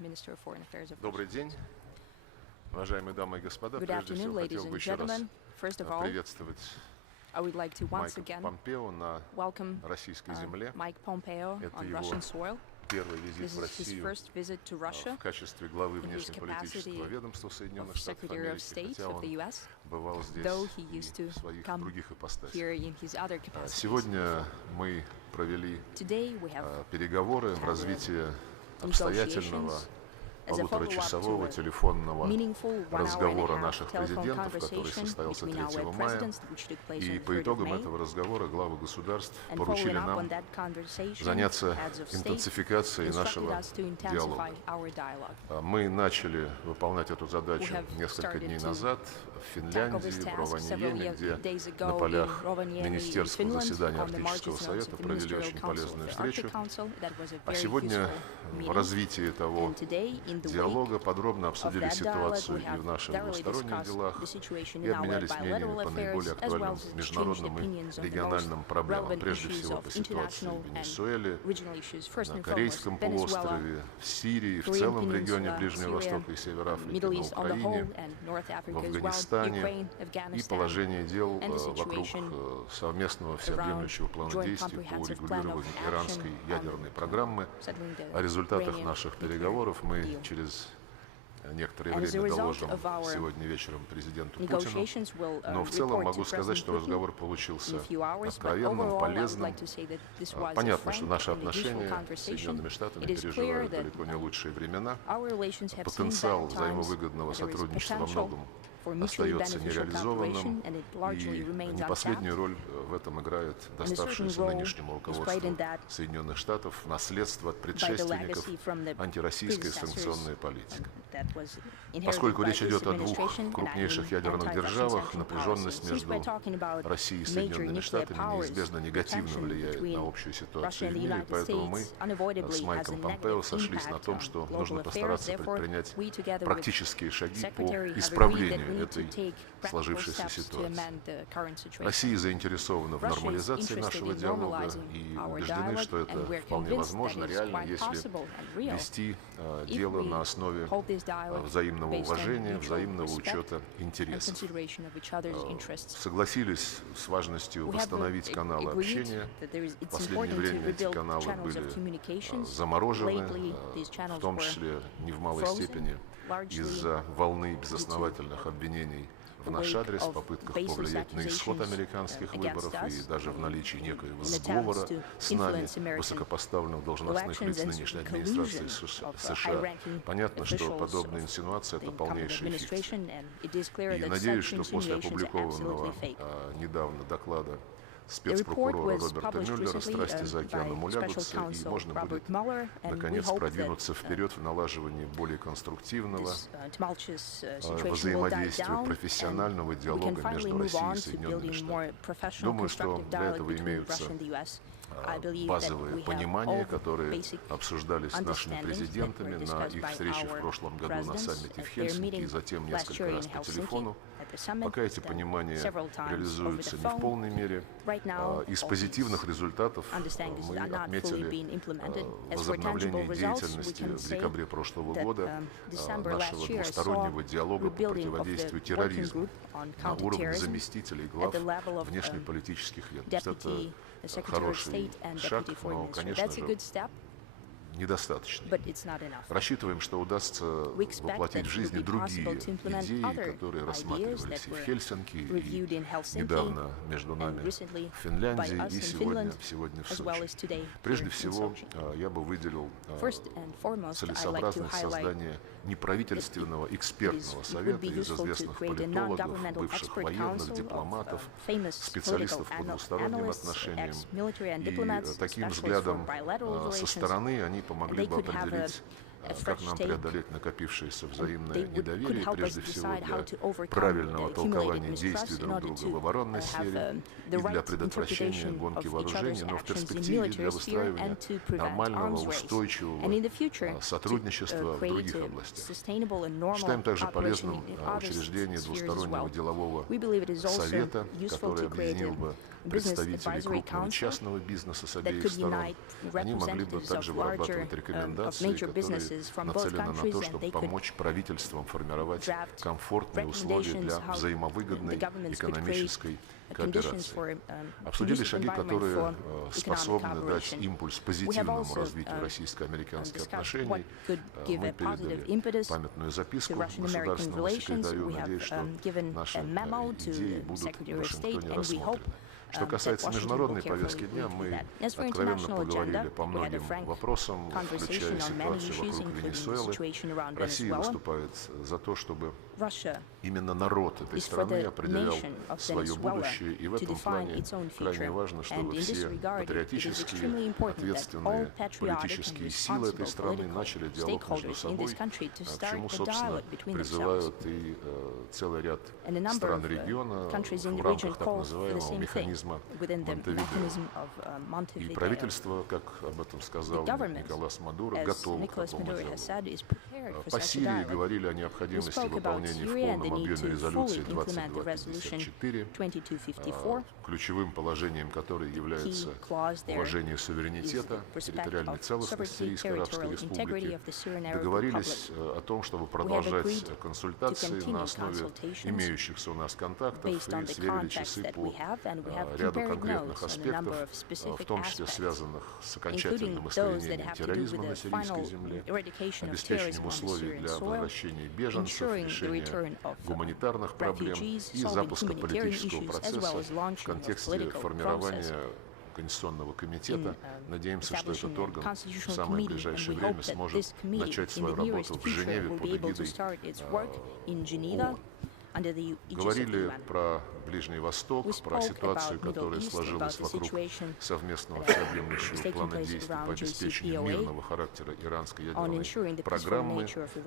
Minister of Foreign Affairs of Добрый Russia. день, уважаемые дамы и господа. Good Прежде afternoon, всего, ladies хотел бы and еще раз gentlemen. First of all, приветствовать I would like to once Майка again Помпео на welcome российской земле. Mike Pompeo Это on его Russian soil. первый визит This в is his Россию first visit to Russia в качестве главы in his внешнеполитического capacity ведомства Соединенных of Штатов Secretary of Америки, State хотя of the он U.S., бывал здесь though he и used to в своих come других ипостасях. here in his other capacities. Сегодня мы провели Today we have переговоры в развитии negotiations обстоятельного as a follow-up полуторачасового to a телефонного meaningful 1 hour and a разговора half наших telephone президентов, который conversation состоялся between 3 our мая. presidents, which took place И on по 3rd of итогам May. этого разговора главы государств And поручили following up on нам that conversation, заняться heads of state интенсификацией instructed нашего us to диалога. intensify our dialogue. Мы начали выполнять эту задачу We have несколько started дней to назад в tackle this Финляндии, в task several Рованьеме, где days на ago in полях Rovaniemi, министерского Finland, заседания on the Арктического margins notes совета of the провели Ministerial очень Council полезную of the встречу. Arctic Council. That was a А very сегодня useful в meeting. развитии того And today, in the wake диалога подробно обсудили of that dialogue, ситуацию we и have в наших thoroughly двусторонних discussed делах the situation и in our обменялись мнениями bilateral по affairs, наиболее as well актуальным as exchanged международным opinions и on the региональным most проблемам, relevant прежде issues всего of по ситуации international в and Венесуэле, regional issues. First на and foremost, Корейском Venezuela, полуострове, в Сирии, в Korean целом в регионе Peninsula, Ближнего Syria, Востока и Севера Африки, Middle на East on the whole, Украине, and North в Africa as well, Афганистане Ukraine, и Afghanistan, положение дел and the вокруг situation совместного всеобъемлющего плана joint действий по comprehensive plan of урегулированию action иранской on ядерной программы. settling the О результатах Iranian наших nuclear переговоров мы deal. через некоторое And as a время result доложим of our сегодня вечером президенту Путину. negotiations will Но в целом report могу to сказать, President что Putin разговор in получился a few hours, but откровенным, overall, I would полезным. like to say that this was a Понятно, что frank наши and a useful отношения с conversation. Соединенными Штатами It is clear переживают that далеко не лучшие времена. our relations have seen Потенциал bad times, взаимовыгодного but there is сотрудничества во potential многом for mutually остается beneficial нереализованным, cooperation, and it largely и remains не последнюю untapped. роль в этом играет And a certain доставшееся role нынешнему is played руководству in that Соединенных Штатов наследство от by the предшественников legacy from the антироссийской predecessors санкционной политики. that was inherited Поскольку by речь this идет о двух administration and крупнейших an ядерных anti-Russian державах, sanctions напряженность policy. Since между we're talking about Россией и major Соединенными nuclear Штатами powers, неизбежно негативно tension влияет between на общую Russia ситуацию and в the мире, United поэтому мы States unavoidably с has Майком a Помпео negative сошлись на impact том, on что global нужно affairs. постараться Therefore, предпринять we together with практические шаги по Secretary have agreed that исправлению we need to этой take practical сложившейся steps to ситуации. amend the current situation. Россия заинтересована в Russia is нормализации interested нашего in диалога normalizing и our убеждены, dialogue, что это and we're вполне convinced возможно, that it's реально, quite если possible and real вести if дело we на основе hold this dialogue взаимного based on уважения, mutual взаимного respect учета and интересов. consideration of each other's interests. Согласились с важностью We have восстановить каналы agreed общения. that В it's последнее important to время эти rebuild каналы channels были of communications. заморожены, Lately, these в channels том were числе не в малой frozen, степени largely из-за волны безосновательных обвинений в наш адрес, в попытках повлиять на исход американских выборов и даже в наличии некоего сговора с нами высокопоставленных должностных лиц нынешней администрации США. Понятно, что подобные инсинуации — это полнейшая фикция. И надеюсь, что после опубликованного недавно доклада спецпрокурора Роберта Мюллера страсти за океаном улягутся, и можно будет, наконец, продвинуться вперед в налаживании более конструктивного взаимодействия, профессионального диалога между Россией и Соединенными Штатами. Думаю, что для этого имеются базовые понимания, которые обсуждались с нашими президентами на их встрече в прошлом году на саммите в Хельсинки и затем несколько раз по телефону. Пока эти понимания реализуются не в полной мере, из позитивных результатов мы отметили возобновление деятельности в декабре прошлого года нашего двустороннего диалога по противодействию терроризму на уровне заместителей глав внешнеполитических ведомств. Это хороший шаг, но, конечно же, недостаточно. Рассчитываем, что удастся воплотить в жизни другие идеи, которые рассматривались и в Хельсинки, и недавно между нами в Финляндии, и сегодня в Сочи. Прежде всего, я бы выделил целесообразность создания неправительственного экспертного совета из известных политологов, бывших военных, дипломатов, специалистов по двусторонним отношениям. И таким взглядом со стороны они помогли бы определить, как нам преодолеть накопившееся взаимное недоверие, прежде всего для правильного толкования действий друг друга в оборонной сфере и для предотвращения гонки вооружений, но в перспективе для выстраивания нормального, устойчивого сотрудничества в других областях. Считаем также полезным учреждение двустороннего делового совета, который объединил бы представителей крупного частного бизнеса с обеих сторон. Они могли бы также вырабатывать рекомендации, которые нацелены на то, чтобы помочь правительствам формировать комфортные условия для взаимовыгодной экономической кооперации. Обсудили шаги, которые способны дать импульс позитивному развитию российско-американских отношений. Мы передали памятную записку государственному секретарю. Надеюсь, что наши идеи будут в Вашингтоне рассмотрены. Что касается международной повестки дня, мы откровенно поговорили по многим вопросам, включая ситуацию вокруг Венесуэлы. Россия выступает за то, чтобы именно народ этой страны определял свое будущее, и в этом плане крайне важно, чтобы все патриотические, ответственные политические силы этой страны начали диалог между собой, к чему, собственно, призывают и целый ряд стран региона в рамках так называемого механизма Монтевидео. И правительство, как об этом сказал Николас Мадуро, готово к такому диалогу. По Сирии говорили о необходимости выполнения в полном объеме резолюции 2254, ключевым положением которой является уважение суверенитета, территориальной целостности Сирийской Арабской Республики. Договорились о том, чтобы продолжать консультации на основе имеющихся у нас контактов и сверили часы по ряду конкретных аспектов, в том числе связанных с окончательным искоренением терроризма на сирийской земле, обеспечением условий для возвращения беженцев, решения гуманитарных проблем и запуска политического процесса в контексте формирования Конституционного комитета. Надеемся, что этот орган в самое ближайшее время сможет начать свою работу в Женеве под эгидой ООН. Говорили про Ближний Восток, про ситуацию, которая сложилась вокруг совместного всеобъемлющего плана действий по обеспечению мирного характера иранской ядерной программы.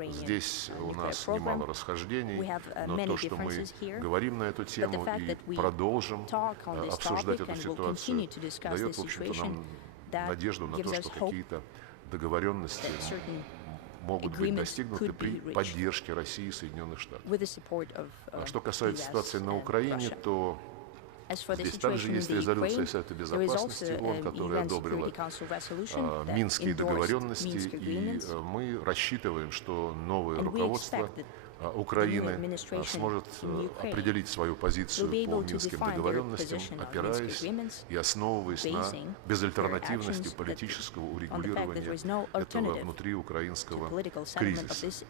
Здесь у нас немало расхождений, но то, что мы говорим на эту тему и продолжим обсуждать эту ситуацию, дает, в общем-то, нам надежду на то, что какие-то договоренности могут быть достигнуты при поддержке России и Соединенных Штатов. Что касается ситуации на Украине, то здесь также есть резолюция Совета Безопасности ООН, которая одобрила минские договоренности, и мы рассчитываем, что новое руководство Украины сможет определить свою позицию по минским договоренностям, опираясь и основываясь на безальтернативности политического урегулирования этого внутриукраинского кризиса.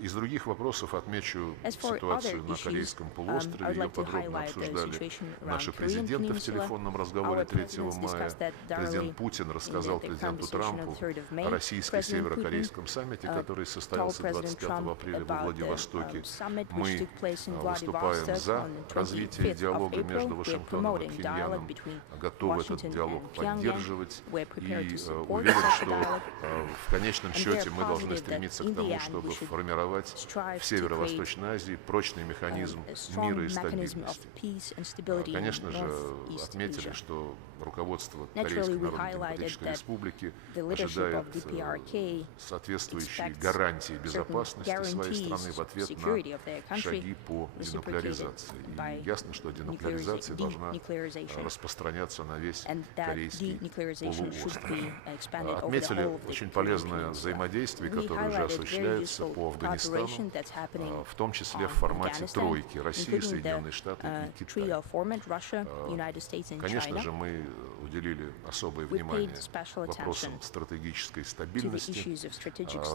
Из других вопросов отмечу ситуацию на Корейском полуострове. Ее подробно обсуждали наши президенты в телефонном разговоре 3 мая. Президент Путин рассказал президенту Трампу о российско северокорейском саммите, который состоялся 25 апреля во Владивостоке. Мы выступаем за развитие диалога между Вашингтоном и Пхеньяном, готовы этот диалог поддерживать и уверен, что в конечном счете мы должны стремиться к тому, чтобы формировать в Северо-Восточной Азии прочный механизм мира и стабильности. Конечно же, отметили, что руководство Корейской Народно-Демократической Республики ожидает соответствующие гарантии безопасности своей страны в ответ на шаги по денуклеаризации. И ясно, что денуклеаризация должна распространяться на весь Корейский полуостров. Отметили очень полезное взаимодействие, которое уже осуществляется по Афганистану, в том числе в формате тройки: Россия, Соединенные Штаты и Китай. Конечно же, мы уделили особое внимание вопросам стратегической стабильности,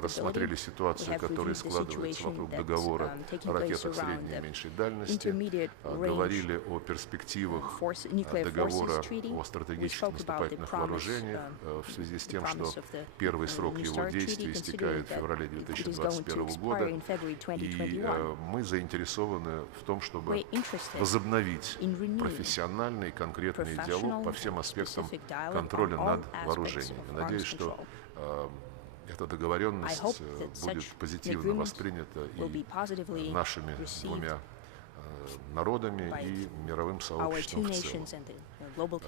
рассмотрели ситуацию, которая складывается вокруг договора о ракетах средней и меньшей дальности, говорили о перспективах договора о стратегических наступательных вооружениях в связи с тем, что первый срок его действия истекает в феврале 2021 года, и мы заинтересованы в том, чтобы возобновить профессиональный и конкретный диалог по всем аспектам контроля над вооружениями. Надеюсь, что эта договоренность будет позитивно воспринята и нашими двумя народами и мировым сообществом в целом.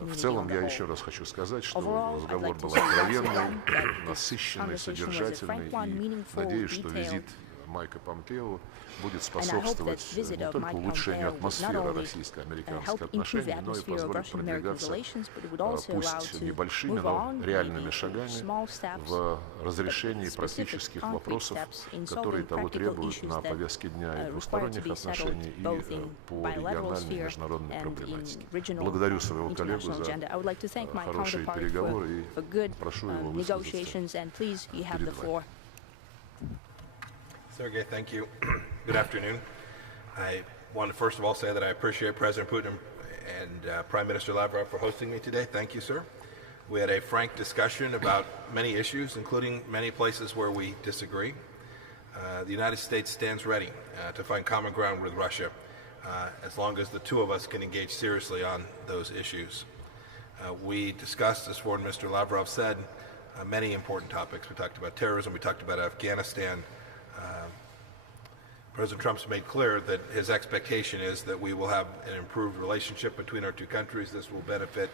В целом, я еще раз хочу сказать, что разговор был откровенный, насыщенный, содержательный, и надеюсь, что визит Майка Помпео будет способствовать не только улучшению атмосферы российско-американских отношений, но и позволит продвигаться, пусть небольшими, но реальными шагами в разрешении практических вопросов, которые того требуют на повестке дня и двусторонних отношений, и по региональной и международной проблематике. Благодарю своего коллегу за хорошие переговоры и прошу его высказаться. Sergey, thank you. Good afternoon. I want to first of all say that I appreciate President Putin and Prime Minister Lavrov for hosting me today. Thank you, sir. We had a frank discussion about many issues, including many places where we disagree. The United States stands ready to find common ground with Russia as long as the two of us can engage seriously on those issues. We discussed, as Foreign Minister Lavrov said, many important topics. We talked about terrorism, we talked about Afghanistan. President Trump's made clear that his expectation is that we will have an improved relationship between our two countries. This will benefit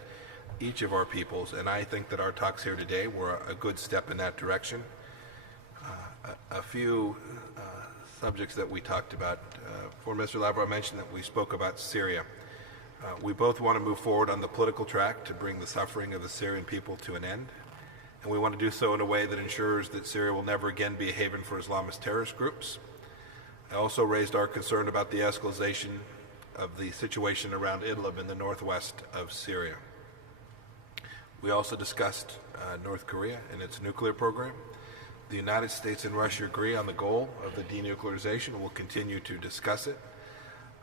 each of our peoples, and I think that our talks here today were a good step in that direction. A few subjects that we talked about. Foreign Minister Lavrov mentioned that we spoke about Syria. We both want to move forward on the political track to bring the suffering of the Syrian people to an end, and we want to do so in a way that ensures that Syria will never again be a haven for Islamist terrorist groups. I also raised our concern about the escalation of the situation around Idlib in the northwest of Syria. We also discussed North Korea and its nuclear program. The United States and Russia agree on the goal of the denuclearization and will continue to discuss it.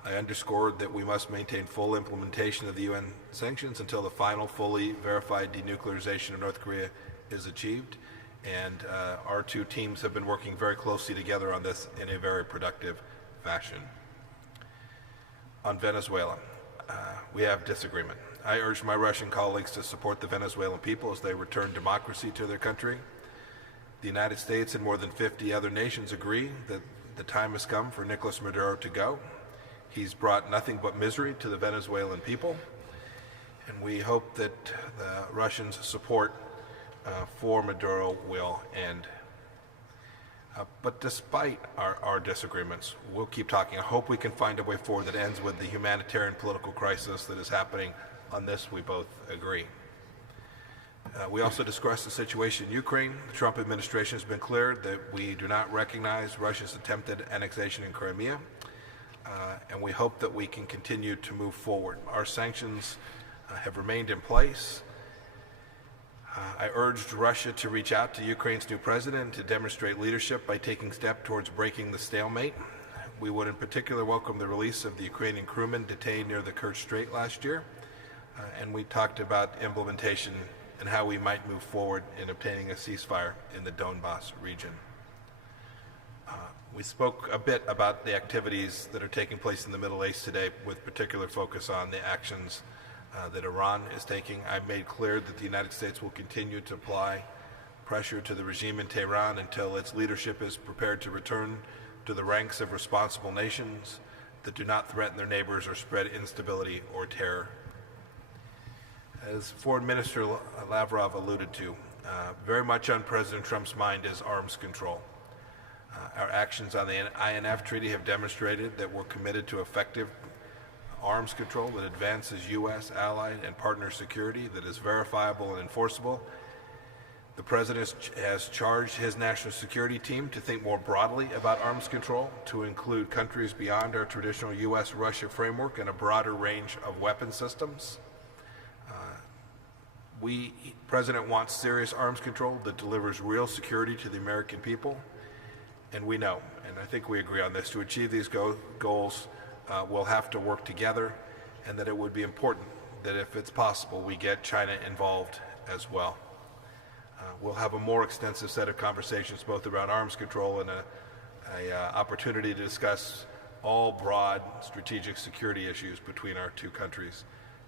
I underscored that we must maintain full implementation of the UN sanctions until the final fully verified denuclearization of North Korea is achieved. And our two teams have been working very closely together on this in a very productive fashion. On Venezuela, we have disagreement. I urge my Russian colleagues to support the Venezuelan people as they return democracy to their country. The United States and more than 50 other nations agree that the time has come for Nicolas Maduro to go. He's brought nothing but misery to the Venezuelan people, and we hope that the Russians' support for Maduro will end. But despite our disagreements, we'll keep talking. I hope we can find a way forward that ends with the humanitarian political crisis that is happening. On this, we both agree. We also discussed the situation in Ukraine. The Trump administration has been clear that we do not recognize Russia's attempted annexation in Crimea, and we hope that we can continue to move forward. Our sanctions have remained in place. I urged Russia to reach out to Ukraine's new president to demonstrate leadership by taking steps towards breaking the stalemate. We would in particular welcome the release of the Ukrainian crewmen detained near the Kerch Strait last year, and we talked about implementation and how we might move forward in obtaining a ceasefire in the Donbas region. We spoke a bit about the activities that are taking place in the Middle East today, with particular focus on the actions that Iran is taking. I've made clear that the United States will continue to apply pressure to the regime in Tehran until its leadership is prepared to return to the ranks of responsible nations that do not threaten their neighbors or spread instability or terror. As Foreign Minister Lavrov alluded to, very much on President Trump's mind is arms control. Our actions on the INF Treaty have demonstrated that we're committed to effective arms control that advances U.S., allied, and partner security, that is verifiable and enforceable. The President has charged his national security team to think more broadly about arms control, to include countries beyond our traditional U.S.-Russia framework and a broader range of weapon systems. President wants serious arms control that delivers real security to the American people, and we know, and I think we agree on this, to achieve these goals, we'll have to work together, and that it would be important that if it's possible, we get China involved as well. We'll have a more extensive set of conversations both around arms control and an opportunity to discuss all broad strategic security issues between our two countries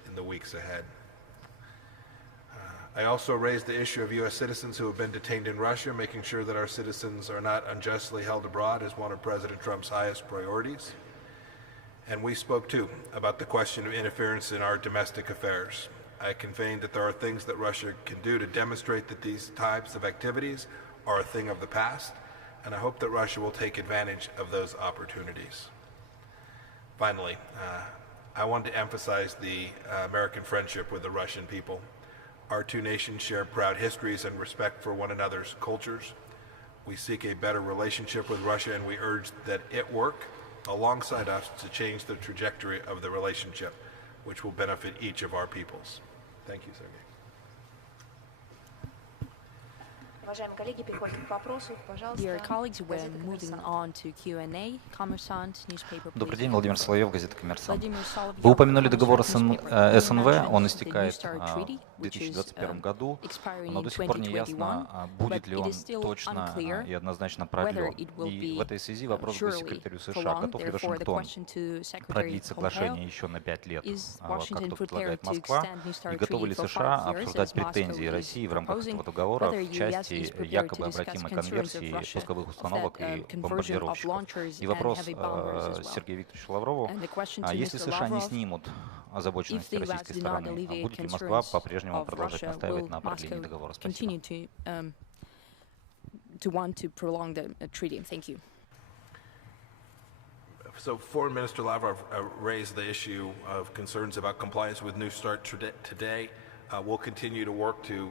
in the weeks ahead. I also raised the issue of U.S. citizens who have been detained in Russia. Making sure that our citizens are not unjustly held abroad is one of President Trump's highest priorities. And we spoke, too, about the question of interference in our domestic affairs. I conveyed that there are things that Russia can do to demonstrate that these types of activities are a thing of the past, and I hope that Russia will take advantage of those opportunities. Finally, I want to emphasize the American friendship with the Russian people. Our two nations share proud histories and respect for one another's cultures. We seek a better relationship with Russia, and we urge that it work alongside us to change the trajectory of the relationship, which will benefit each of our peoples. Thank you, Sergey. Dear colleagues, we're moving on to Q&A. Коммерсант, newspaper, please. Добрый день, Владимир Соловьев, газета «Коммерсант». Vladimir Solovyev, Вы упомянули договор Commerce СНВ, mentioned он the истекает New START Treaty, в which is, 2021 году, expiring но in до сих пор не 2021, ясно, будет ли but it он is still точно unclear и однозначно whether продлен. it will И be в этой связи вопрос к surely секретарю США, prolonged. готов ли Therefore, the Вашингтон question to Secretary продлить Pompeo, соглашение еще на 5 лет, is как Washington то предлагает prepared to Москва, extend New и START готовы ли Treaty for США 5 years, обсуждать as Moscow претензии is России в рамках proposing, этого договора whether в US is части prepared to якобы discuss обратимой concerns of конверсии Russia пусковых of установок that и conversion of бомбардировщиков. launchers И and вопрос heavy bombers as well. Сергею Викторовичу Лаврову, And the question to если Mr. США не Lavrov, снимут озабоченности if the US российской do not стороны, alleviate будет ли Москва concerns по-прежнему of продолжать Russia, настаивать will на продлении Moscow договора? Спасибо. continue to want to prolong the treaty? Thank you. So Foreign Minister Lavrov raised the issue of concerns about compliance with New START today. We'll continue to work to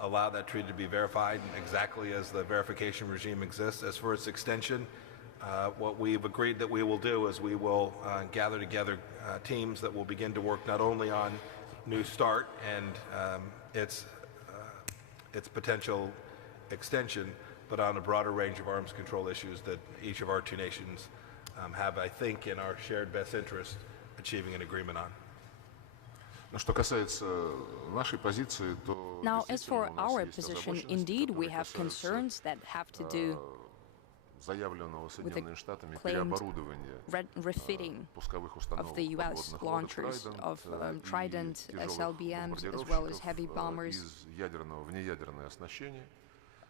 allow that treaty to be verified exactly as the verification regime exists. As for its extension, what we've agreed that we will do is we will gather together teams that will begin to work not only on New START and its potential extension, but on a broader range of arms control issues that each of our two nations have, I think, in our shared best interest, achieving an agreement on. Что касается нашей позиции, то Now, as for действительно у нас our есть position, озабоченности, indeed, we которые have касаются concerns that have to do заявленного Соединенными Штатами claimed переоборудования refitting пусковых установок of the US подводных launchers лодок of Trident Trident, и SLBMs, тяжелых as well as heavy бомбардировщиков bombers, из ядерного в неядерное оснащение.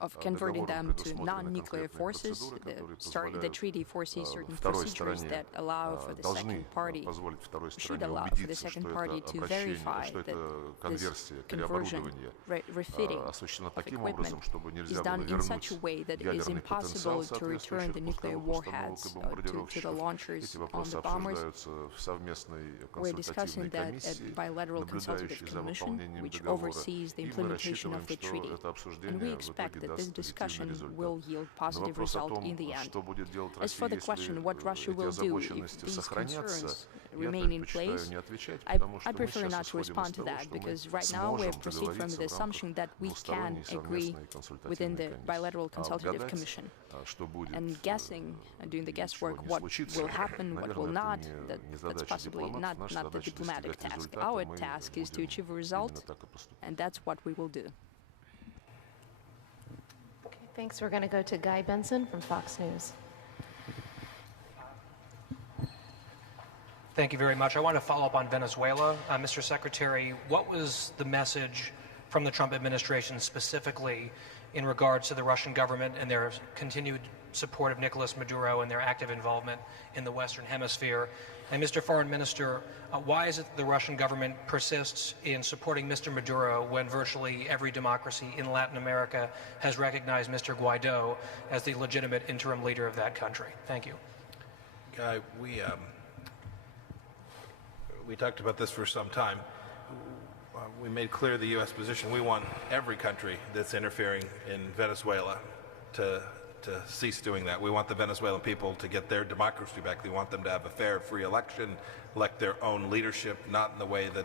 of converting them to non-nuclear forces. The treaty foresees certain procedures that allow for the second party, should allow for the second party to verify that this conversion, refitting of equipment is done in such a way that it is impossible to return the nuclear warheads to the launchers on the bombers. We're discussing that at bilateral consultative commission, which oversees the implementation of the treaty. And we expect that this discussion will yield positive result in the end. As for the question what Russia will do if these concerns remain in place, I prefer not to respond to that, because right now we proceed from the assumption that we can agree within the bilateral consultative commission. And guessing, doing the guesswork, what will happen, what will not, that's possibly not the diplomatic task. Our task is to achieve a result, and that's what we will do. Thanks. We're going to go to Guy Benson from Fox News. Thank you very much. I want to follow up on Venezuela. Mr. Secretary, what was the message from the Trump administration specifically in regards to the Russian government and their continued support of Nicolas Maduro and their active involvement in the Western Hemisphere? And Mr. Foreign Minister, why is it that the Russian government persists in supporting Mr. Maduro when virtually every democracy in Latin America has recognized Mr. Guaido as the legitimate interim leader of that country? Thank you. Guy, we talked about this for some time. We made clear the U.S. position. We want every country that's interfering in Venezuela to cease doing that. We want the Venezuelan people to get their democracy back. We want them to have a fair, free election, elect their own leadership, not in the way that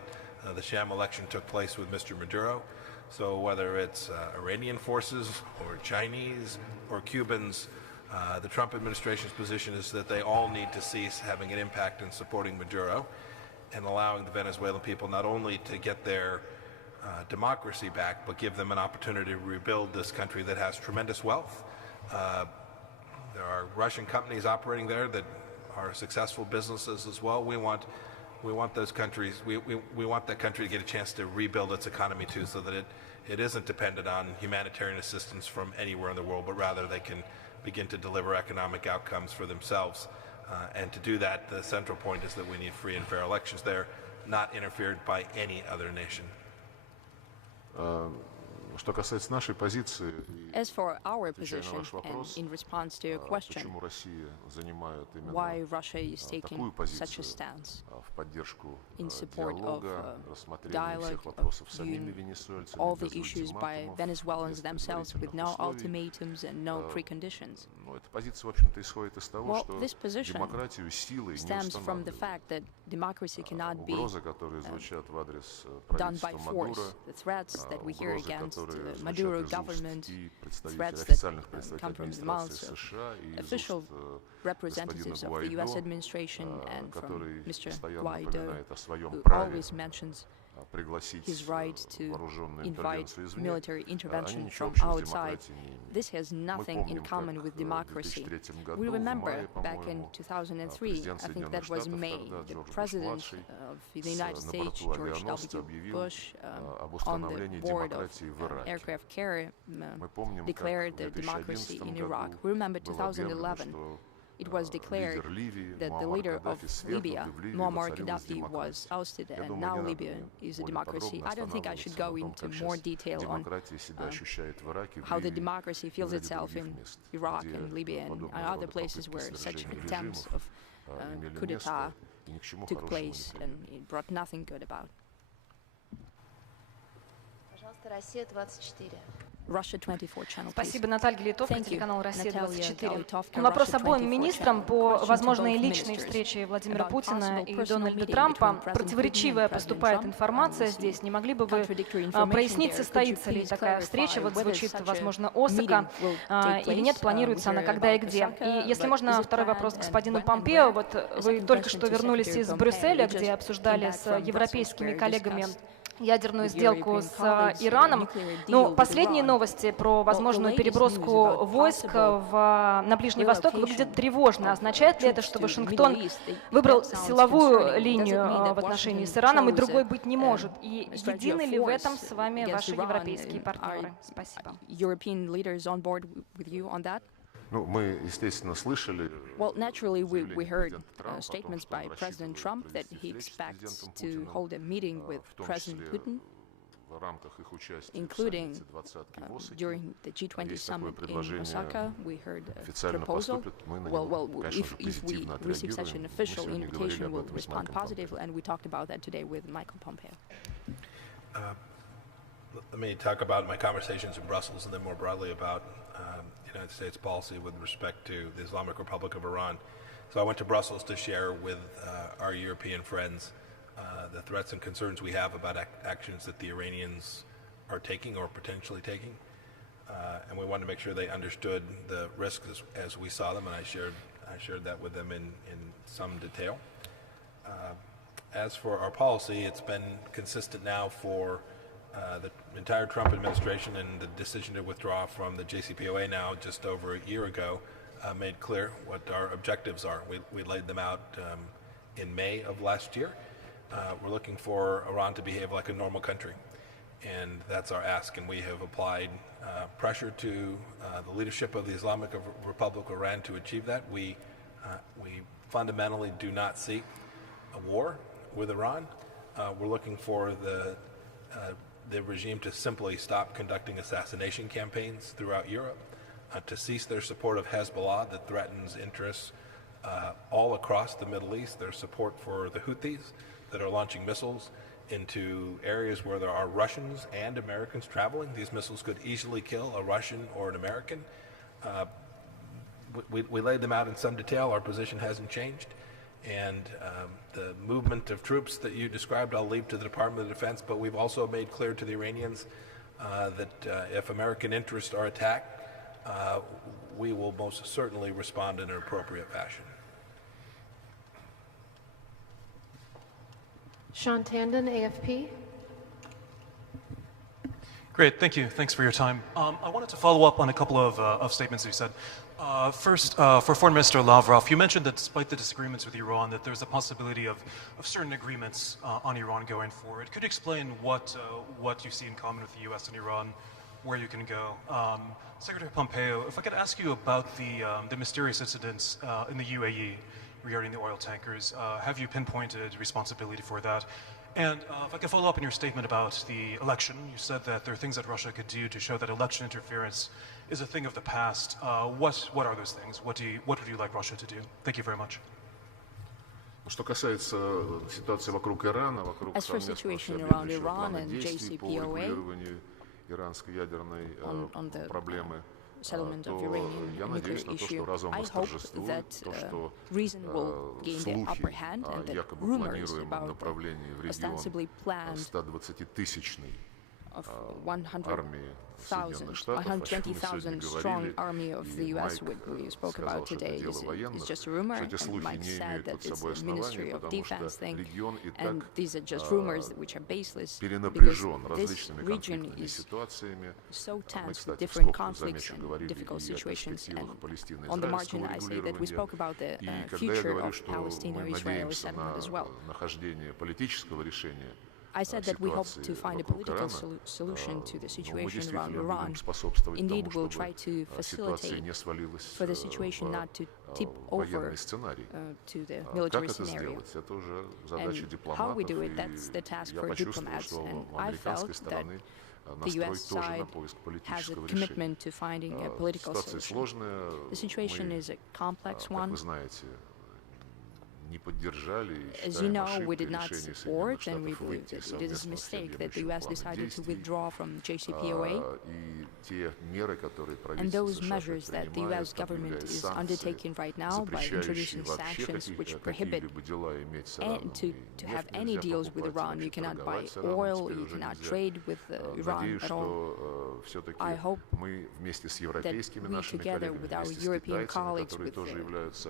the sham election took place with Mr. Maduro. So whether it's Iranian forces or Chinese or Cubans, the Trump administration's position is that they all need to cease having an impact in supporting Maduro and allowing the Venezuelan people not only to get their democracy back, but give them an opportunity to rebuild this country that has tremendous wealth. There are Russian companies operating there that are successful businesses as well. We want those countries. We want that country to get a chance to rebuild its economy too, so that it isn't dependent on humanitarian assistance from anywhere in the world, but rather they can begin to deliver economic outcomes for themselves. And to do that, the central point is that we need free and fair elections there, not interfered by any other nation. Что касается нашей позиции, As for our position, and in response to your question, почему Россия занимает why именно Russia is taking такую such a позицию stance в поддержку in support of диалога, рассмотрения dialogue, всех of вопросов самими viewing венесуэльцами, all the без issues by ультиматумов, Venezuelans без themselves with предварительных no условий. ultimatums and no preconditions. Но эта позиция, в общем-то, исходит из того, Well, что this position демократию силой не stems from the устанавливают. fact that democracy cannot be Угрозы, которые звучат в адрес done by правительства force. Мадуро, The threats that we hear угрозы, against которые the звучат Maduro из уст government, и threats официальных that представителей come from the администрации mouths of США и из official уст representatives of the U.S. Гуайдо, administration and from который Mr. постоянно Guaido, напоминает о своем who праве always mentions пригласить his right to вооруженную invite интервенцию извне. military Они intervention ничего from общего с outside. демократией не имеют. This has Мы nothing in помним, common как with в democracy. 2003 году, We в remember мае, back in по-моему, 2003, президент I think Соединенных that was Штатов, May, тогда the Джордж president Буш-младший, of the United на States, борту George авианосца W. объявил Bush, об on установлении the board of демократии в Ираке. aircraft carrier, Мы помним, declared как the в democracy 2011 in Iraq. году We remember было объявлено, 2011. что It was declared лидер Ливии, that the Муаммар leader of Каддафи, свергнут, Libya, и в Ливии Muammar воцарилась Gaddafi, was демократия. ousted, Я and думаю, now не надо Libya is a более democracy. подробно I don't think I should останавливаться go на том, into как more сейчас detail on демократия себя ощущает в Ираке, в how the Ливии democracy feels и в ряде itself других in мест, Iraq где and Libya and подобного other рода places попытки where such свержения attempts режимов of имели coup d'etat место и ни к чему took хорошему не place, привели. and it brought nothing good about. Пожалуйста, Россия 24. Russia 24 channel, please. Спасибо, Наталья Литовка, Thank you. телеканал «Россия-24». Natalia Litovka, Вопрос Russia обоим 24 министрам channel. по Question to возможной both личной ministers встрече Владимира about Путина possible и personal Дональда meeting Трампа. between President Противоречивая Putin and поступает President Trump. информация We здесь. see Не могли бы вы contradictory information прояснить, there. состоится Could you ли please такая clarify встреча? Вот whether звучит, such a возможно, Осака meeting will take или нет, place? планируется We она hear когда и about где. Osaka, И если but можно, is it второй planned вопрос and господину when and Помпео. where? Вот The вы second только question что to вернулись Secretary из Pompeo. Брюсселя, We где just обсуждали came back с from европейскими Brussels, where коллегами discussed ядерную with сделку European с colleagues Ираном. nuclear deal Но with последние Iran. новости про возможную latest news переброску about войск на Ближний Восток выглядят тревожно. Означает ли это, что Вашингтон выбрал силовую линию в отношении с Ираном, и другой быть не может? И едины ли в этом с вами ваши европейские партнеры? Спасибо. European leaders on board with you on that? Ну, мы, естественно, слышали Well, naturally, we заявление heard президента Трампа о том, statements что он by President рассчитывает Trump that провести he встречу с expects президентом to Путиным, hold a meeting with в том President числе Putin, в рамках их участия в including саммите двадцатки в Осаке. during the G20 Есть такое summit in предложение, Osaka. We heard a официально proposal. поступит, мы на Well, него, конечно же, if we позитивно receive such отреагируем. an Мы official сегодня говорили invitation, об we'll этом с respond Майком positive, Помпео. and we talked about that today with Michael Pompeo. Let me talk about my conversations in Brussels and then more broadly about United States policy with respect to the Islamic Republic of Iran. So I went to Brussels to share with our European friends the threats and concerns we have about actions that the Iranians are taking or potentially taking. And we wanted to make sure they understood the risks as we saw them, and I shared that with them in some detail. As for our policy, it's been consistent now for the entire Trump administration, and the decision to withdraw from the JCPOA now just over a year ago made clear what our objectives are. We laid them out in May of last year. We're looking for Iran to behave like a normal country, and that's our ask, and we have applied pressure to the leadership of the Islamic Republic of Iran to achieve that. We fundamentally do not seek a war with Iran. We're looking for the regime to simply stop conducting assassination campaigns throughout Europe, to cease their support of Hezbollah that threatens interests all across the Middle East, their support for the Houthis that are launching missiles into areas where there are Russians and Americans traveling. These missiles could easily kill a Russian or an American. We laid them out in some detail. Our position hasn't changed. And the movement of troops that you described, I'll leave to the Department of Defense, but we've also made clear to the Iranians that if American interests are attacked, we will most certainly respond in an appropriate fashion. Sean Tandon, AFP. Great, thank you. Thanks for your time. I wanted to follow up on a couple of statements that you said. First, for Foreign Minister Lavrov, you mentioned that despite the disagreements with Iran, that there's a possibility of certain agreements on Iran going forward. Could you explain what you see in common with the U.S. and Iran, where you can go? Secretary Pompeo, if I could ask you about the mysterious incidents in the UAE regarding the oil tankers, have you pinpointed responsibility for that? And if I could follow up on your statement about the election, you said that there are things that Russia could do to show that election interference is a thing of the past. What are those things? What would you like Russia to do? Thank you very much. Что касается ситуации вокруг Ирана, вокруг совместных плана действий по урегулированию иранской ядерной проблемы, settlement of то Iranian я надеюсь на то, что разум восторжествует, то, что слухи о якобы планируемом направлении в регион 120-тысячной армии Соединенных Штатов, о чем мы сегодня говорили, и Майк сказал, что это дело военных, что эти слухи не имеют под собой основания, потому что регион и так перенапряжен различными конфликтными ситуациями. Мы, кстати, в скобках, замечу, говорили и о перспективах палестино-израильского урегулирования. И когда я говорю, что мы надеемся на нахождение политического решения, I said that we hope to find a political solution to the situation around Iran. Indeed, we'll try to facilitate for the situation not to tip over to the military scenario. And how we do it, that's the task for diplomats. And I felt that the U.S. side has a commitment to finding a political solution. The situation is a complex one. As you know, we did not support, and we believe that it is a mistake that the U.S. decided to withdraw from JCPOA. And those measures that the U.S. government is undertaking right now by introducing sanctions which prohibit to have any deals with Iran. You cannot buy oil, you cannot trade with Iran at all. I hope that we, together with our European colleagues, with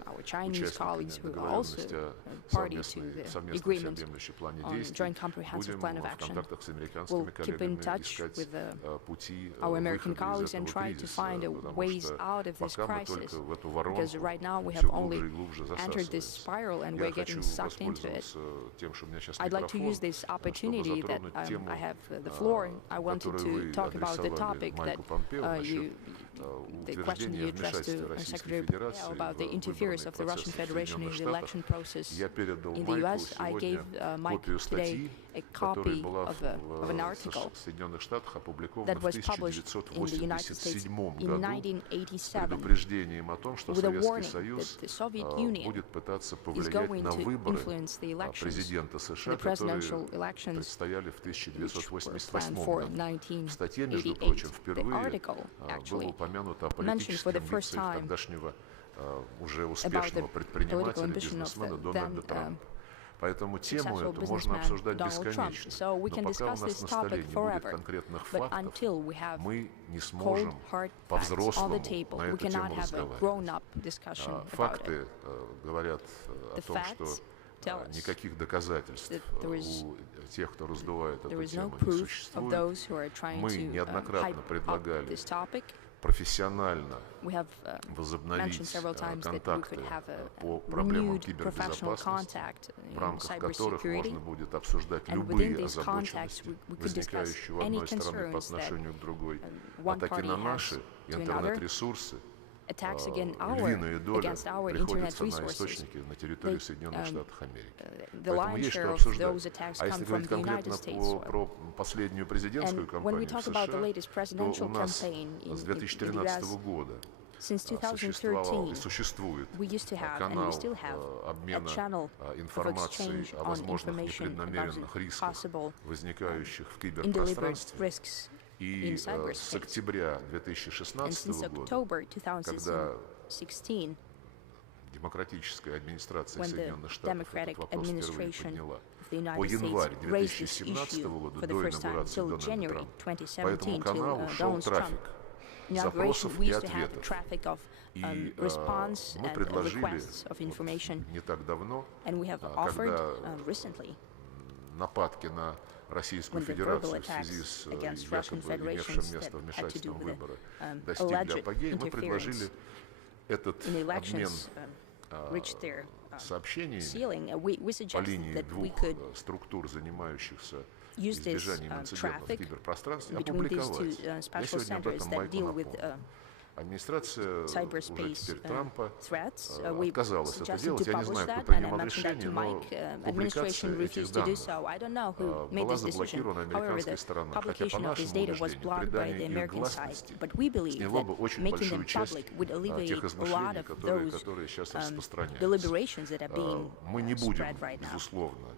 our Chinese colleagues who are also party to the agreement on Joint Comprehensive Plan of Action, will keep in touch with our American colleagues and try to find ways out of this crisis, because right now we have only entered this spiral and we're getting sucked into it. I'd like to use this opportunity that I have the floor. I wanted to talk about the topic that the question you addressed to Secretary Pompeo about the interference of the Russian Federation in the election process in the U.S. I gave Mike today a copy of an article that was published in the United States in 1987 with a warning that the Soviet Union is going to influence the elections, the presidential elections, which were planned for 1988. The article actually mentioned for the first time уже успешного предпринимателя, бизнесмена Дональда Трампа. Поэтому тему эту можно обсуждать бесконечно. Но пока у нас на столе не будет конкретных фактов, мы не сможем по-взрослому на эту тему разговаривать. Факты говорят о том, что никаких доказательств у тех, кто раздувает эту тему, не существует. Мы неоднократно предлагали профессионально возобновить контакты по проблемам кибербезопасности, в рамках которых можно будет обсуждать любые озабоченности, возникающие у одной стороны по отношению к другой. Атаки на наши интернет-ресурсы, львиная доля приходится на источники на территории Соединенных Штатов Америки. Поэтому есть что обсуждать. А если говорить конкретно про последнюю президентскую кампанию в США, то у нас с 2013 года существовал и существует канал обмена информацией о возможных непреднамеренных рисках, возникающих в киберпространстве. И с октября 2016 года, когда демократическая администрация Соединенных Штатов этот вопрос впервые подняла, по январь 2017 года до инаугурации Дональда Трампа, по этому каналу шел трафик запросов и ответов. И мы предложили не так давно, когда нападки на Российскую Федерацию в связи с якобы имевшим место вмешательством в выборы достигли апогея, мы предложили этот обмен сообщений по линии двух структур, занимающихся избежанием инцидентов в киберпространстве, опубликовать. Я сегодня об этом Майку напомню. Администрация уже cyberspace теперь Трампа threats. We отказалась это suggested делать. to Я не publish знаю, кто that, and I принимал mentioned that to решение, но Mike. Administration публикация этих refused to do данных so. I don't know who made была this decision. заблокирована However, американской the стороной, хотя по publication of this нашему data was убеждению blocked by the придание их American side. гласности But we believe сняло бы that очень making большую them часть public would alleviate тех a lot измышлений, of those которые сейчас распространяются. deliberations that are being Мы не будем, spread right now. безусловно,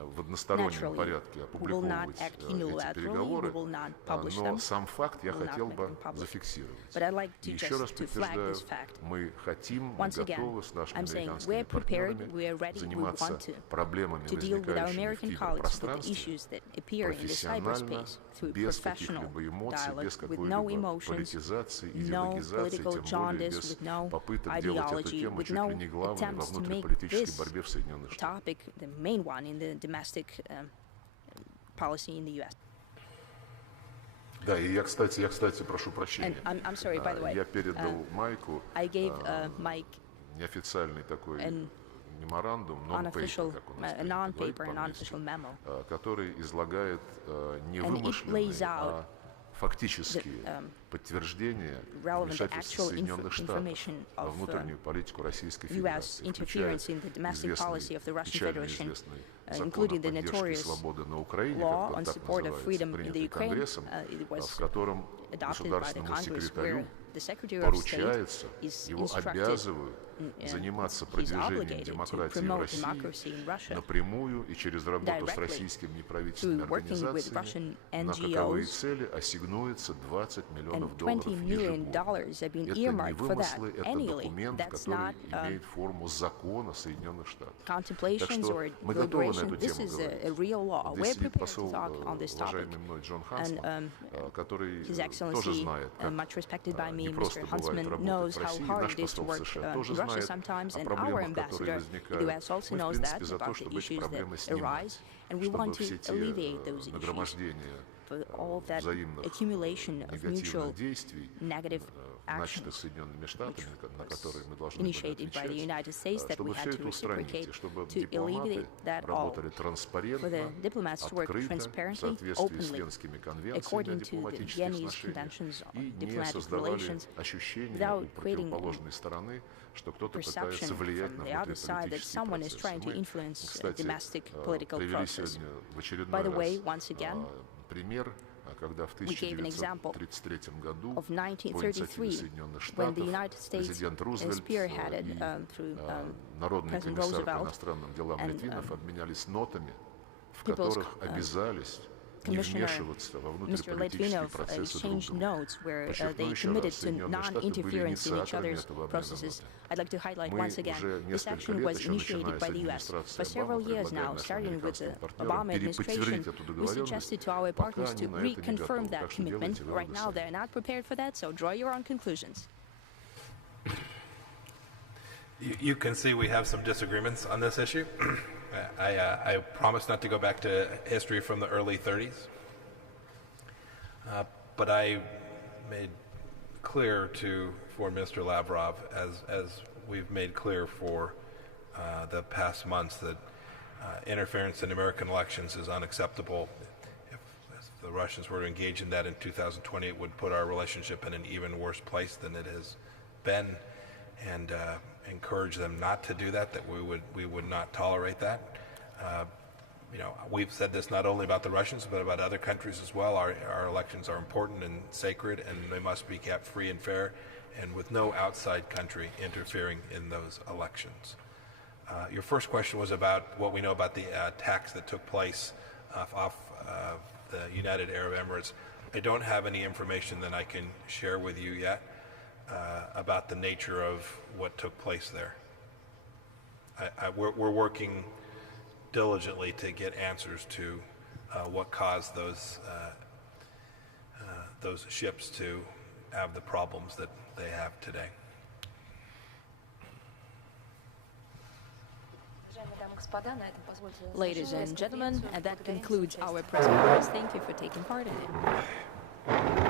в одностороннем порядке опубликовывать эти переговоры, но сам факт я хотел бы зафиксировать. И еще раз подтверждаю, мы хотим, мы готовы с нашими американскими партнерами заниматься проблемами, возникающими в киберпространстве, профессионально, без каких-либо эмоций, без какой-либо политизации, идеологизации, тем более без попыток делать эту тему чуть ли не главной во внутриполитической борьбе в Соединенных Штатах. Domestic policy in the U.S. Да, и я, кстати, прошу прощения. I'm sorry, by the way. Я передал Майку неофициальный такой меморандум, non-paper, как у нас говорит по-английски, который излагает не вымышленные, а фактические подтверждения вмешательства Соединенных Штатов во внутреннюю политику Российской Федерации, включая печально известный закон о поддержке свободы на Украине, как так называется, принятый Конгрессом, в котором государственному секретарю поручается, его обязывают заниматься продвижением демократии в России напрямую и через работу с российскими неправительственными организациями, на каковые цели ассигнуется $20 миллионов ежегодно. Это не вымыслы, это документ, который имеет форму закона Соединенных Штатов. Так что мы готовы на эту тему говорить. Здесь сидит посол, уважаемый мной Джон Хансман, который тоже знает, как непросто бывает работать в России. Наш посол в США тоже знает о проблемах, которые возникают. Мы, в принципе, за то, чтобы эти проблемы снимать, чтобы все те нагромождения взаимных негативных действий, начатых Соединенными Штатами, на которые мы должны были отвечать, чтобы все это устранить, и чтобы дипломаты работали транспарентно, открыто, в соответствии с Венскими конвенциями о дипломатических отношениях, и не создавали ощущения у противоположной стороны, что кто-то пытается влиять на внутриполитический процесс. Кстати, привели сегодня в очередной раз пример, когда в 1933 году по инициативе Соединенных Штатов президент Рузвельт и народный комиссар по иностранным делам Литвинов обменялись нотами, в которых обязались не вмешиваться во внутриполитические процессы друг друга. Подчеркну еще раз, Соединенные Штаты были инициаторами этого обмена нотами. Мы уже несколько лет, еще начиная с администрации Обамы, предлагаем нашим американским партнерам переподтвердить эту договоренность, пока они на это не готовы. Так что делайте выводы сами. You can see we have some disagreements on this issue. I promise not to go back to history from the early 30s, but I made clear to Foreign Minister Lavrov, as we've made clear for the past months, that interference in American elections is unacceptable. If the Russians were to engage in that in 2020, it would put our relationship in an even worse place than it has been, and encourage them not to do that, that we would not tolerate that. You know, we've said this not only about the Russians, but about other countries as well. Our elections are important and sacred, and they must be kept free and fair, and with no outside country interfering in those elections. Your first question was about what we know about the attacks that took place off the United Arab Emirates. I don't have any information that I can share with you yet about the nature of what took place there. We're working diligently to get answers to what caused those ships to have the problems that they have today. Ladies and gentlemen, and that concludes our press conference. Thank you for taking part in it.